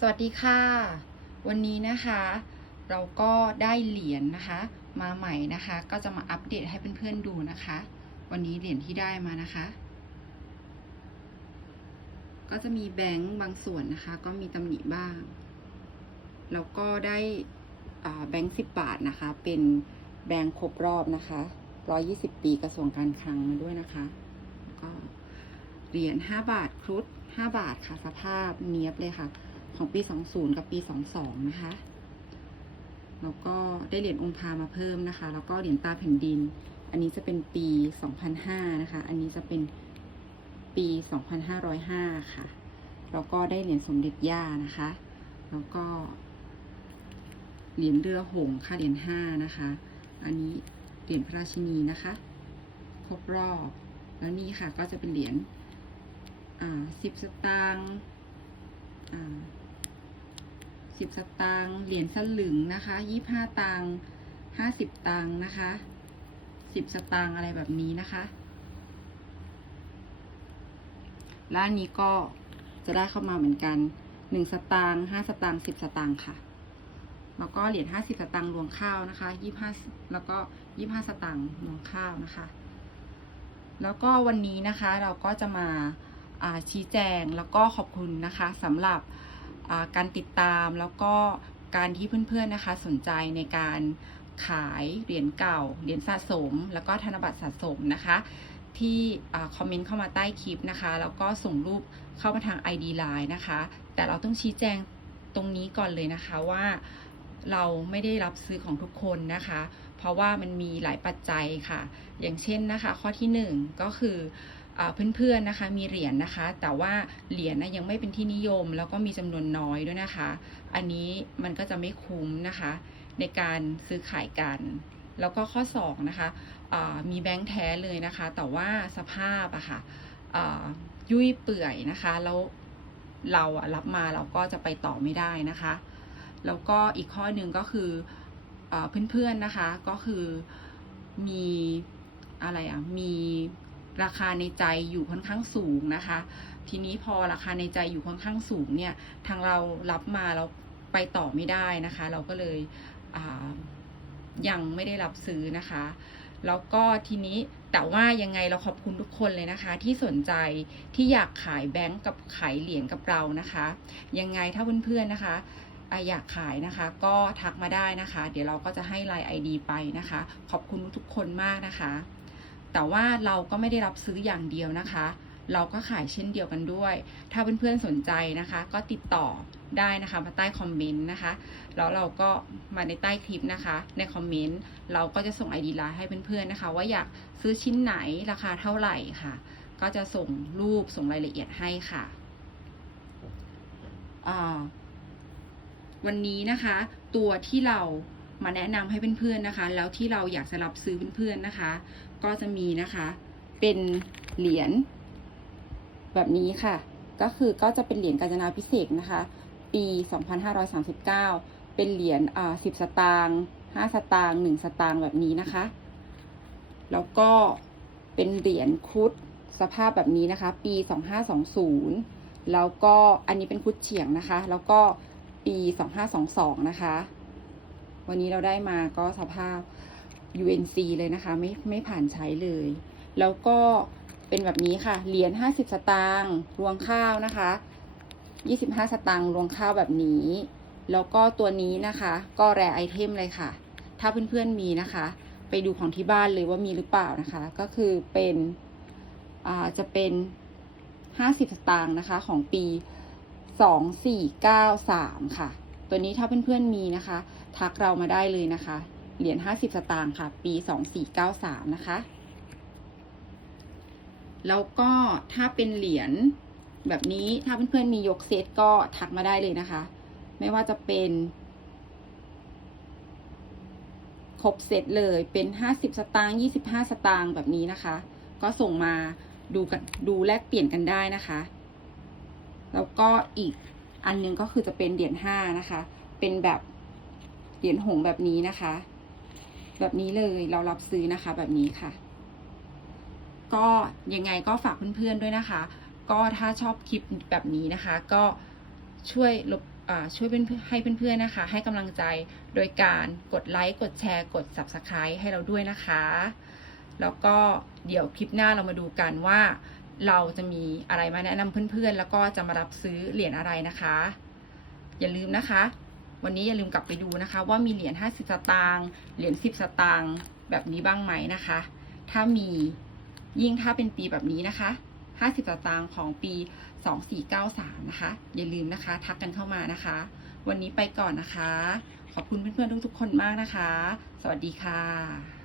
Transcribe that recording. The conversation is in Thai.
สวัสดีค่ะ วันนี้นะคะ เราก็ได้เหรียญนะคะ มาใหม่นะคะ ก็จะมาอัปเดตให้เพื่อนๆดูนะคะ วันนี้เหรียญที่ได้มานะคะ ก็จะมีแบงค์บางส่วนนะคะ ก็มีตำหนิบ้าง แล้วก็ได้แบงค์สิบบาทนะคะ เป็นแบงค์ครบรอบนะคะร้อยี่สิบปีกระทรวงการคลังมาด้วยนะคะแล้วก็เหรียญห้าบาทครุฑห้าบาทค่ะสภาพเนียบเลยค่ะ ของปี 20 กับปี 22 นะคะ แล้วก็ได้เหรียญองค์พามาเพิ่มนะคะ แล้วก็เหรียญตาแผ่นดิน อันนี้จะเป็นปี 2005 นะคะ อันนี้จะเป็นปี 2505 ค่ะ แล้วก็ได้เหรียญสมเด็จย่านะคะ แล้วก็เหรียญเรือหงส์ค่ะเหรียญ5นะคะ อันนี้เหรียญพระราชินีนะคะ ครบรอบ แล้วนี่ค่ะก็จะเป็นเหรียญสิบสตางค์อ่า สิบสตางค์เหรียญสลึงนะคะยี่ห้าตังค์ห้าสิบตังค์นะคะสิบสตางค์อะไรแบบนี้นะคะและอันนี้ก็จะได้เข้ามาเหมือนกันหนึ่งสตางค์ห้าสตางค์สิบสตางค์ค่ะ แล้วก็เหรียญห้าสิบสตางค์รวงข้าวนะคะยี่ห้าแล้วก็ยี่ห้าสตางค์รวงข้าวนะคะ แล้วก็วันนี้นะคะเราก็จะมาชี้แจงแล้วก็ขอบคุณนะคะสำหรับ การติดตามแล้วก็การที่เพื่อนๆนะคะสนใจในการขายเหรียญเก่า เหรียญสะสม แล้วก็ธนบัตรสะสมนะคะ ที่คอมเมนต์เข้ามาใต้คลิปนะคะ แล้วก็ส่งรูปเข้ามาทาง ID Line นะคะ แต่เราต้องชี้แจงตรงนี้ก่อนเลยนะคะว่าเราไม่ได้รับซื้อของทุกคนนะคะ เพราะว่ามันมีหลายปัจจัยค่ะ อย่างเช่นนะคะ ข้อที่หนึ่งก็คือ เพื่อนๆนะคะมีเหรียญนะคะ แต่ว่าเหรียญนะยังไม่เป็นที่นิยม แล้วก็มีจำนวนน้อยด้วยนะคะ อันนี้มันก็จะไม่คุ้มนะคะ ในการซื้อขายกัน แล้วก็ข้อสองนะคะมีแบงค์แท้เลยนะคะ แต่ว่าสภาพอะค่ะอ่ายุ่ยเปื่อยนะคะแล้วเราอะรับมาเราก็จะไปต่อไม่ได้นะคะ แล้วก็อีกข้อหนึ่งก็คือออเพื่อนๆนะคะก็คือมีอะไรอะมี ราคาในใจอยู่ค่อนข้างสูงนะคะ ทีนี้พอราคาในใจอยู่ค่อนข้างสูงเนี่ยทางเรารับมาเราไปต่อไม่ได้นะคะ เราก็เลยยังไม่ได้รับซื้อนะคะแล้วก็ทีนี้แต่ว่ายังไงเราขอบคุณทุกคนเลยนะคะ ที่สนใจที่อยากขายแบงก์กับขายเหรียญกับเรานะคะ ยังไงถ้าเพื่อนๆนะคะอะอยากขายนะคะ ก็ทักมาได้นะคะ เดี๋ยวเราก็จะให้ไลน์ ID ไปนะคะ ขอบคุณทุกคนมากนะคะ แต่ว่าเราก็ไม่ได้รับซื้ออย่างเดียวนะคะ เราก็ขายเช่นเดียวกันด้วย ถ้าเพื่อนๆสนใจนะคะ ก็ติดต่อได้นะคะมาใต้คอมเมนต์นะคะ แล้วเราก็มาในใต้คลิปนะคะ ในคอมเมนต์เราก็จะส่ง ID ไลน์ให้เพื่อนๆนะคะ ว่าอยากซื้อชิ้นไหนราคาเท่าไหร่ค่ะ ก็จะส่งรูปส่งรายละเอียดให้ค่ะวันนี้นะคะ ตัวที่เรา มาแนะนำให้เพื่อนๆนะคะ แล้วที่เราอยากจะรับซื้อเพื่อนๆนะคะ ก็จะมีนะคะ เป็นเหรียญแบบนี้ค่ะ ก็คือก็จะเป็นเหรียญกาญจนาพิเศษกนะคะ ปี 2539 เป็นเหรียญอ่า10สตางค์5สตางค์1สตางค์แบบนี้นะคะ แล้วก็เป็นเหรียญครุฑสภาพแบบนี้นะคะ ปี 2520 แล้วก็อันนี้เป็นครุฑเฉียงนะคะ แล้วก็ปี 2522 นะคะ วันนี้เราได้มาก็สภาพ UNC เลยนะคะ ไม่ไม่ผ่านใช้เลย แล้วก็เป็นแบบนี้ค่ะ เหรียญ50 สตางค์รวงข้าวนะคะ 25 สตางค์รวงข้าวแบบนี้ แล้วก็ตัวนี้นะคะ ก็แรไอเทมเลยค่ะ ถ้าเพื่อนๆมีนะคะ ไปดูของที่บ้านเลยว่ามีหรือเปล่านะคะ ก็คือเป็นอ่าจะเป็น 50 สตางค์นะคะของปี 2493 ค่ะ ตัวนี้ถ้าเพื่อนๆมีนะคะ ทักเรามาได้เลยนะคะ เหรียญ50 สตางค์ค่ะ ปี 2493 นะคะ แล้วก็ถ้าเป็นเหรียญแบบนี้ถ้าเพื่อนๆมียกเซตก็ทักมาได้เลยนะคะ ไม่ว่าจะเป็นครบเซตเลยเป็น 50 สตางค์25 สตางค์แบบนี้นะคะ ก็ส่งมาดูกันดูแลกเปลี่ยนกันได้นะคะ แล้วก็อีก อันหนึงก็คือจะเป็นเหรียญ5นะคะ เป็นแบบเหรียญหงแบบนี้นะคะ แบบนี้เลยเรารับซื้อนะคะแบบนี้ค่ะ ก็ยังไงก็ฝากเพื่อนๆด้วยนะคะ ก็ถ้าชอบคลิปแบบนี้นะคะ ก็ช่วยรบช่วยเพื่อนให้เพื่อนๆนะคะ ให้กำลังใจโดยการกดไลค์กดแชร์ กด Subscribe ให้เราด้วยนะคะ แล้วก็เดี๋ยวคลิปหน้าเรามาดูกันว่า เราจะมีอะไรมาแนะนำเพื่อนๆ แล้วก็จะมารับซื้อเหรียญอะไรนะคะ อย่าลืมนะคะ วันนี้อย่าลืมกลับไปดูนะคะ ว่ามีเหรียญ50 สตางค์เหรียญ10 สตางค์แบบนี้บ้างไหมนะคะ ถ้ามียิ่งถ้าเป็นปีแบบนี้นะคะ 50 สตางค์ของปี 2493 นะคะ อย่าลืมนะคะ ทักกันเข้ามานะคะ วันนี้ไปก่อนนะคะ ขอบคุณเพื่อนๆทุกๆคนมากนะคะ สวัสดีค่ะ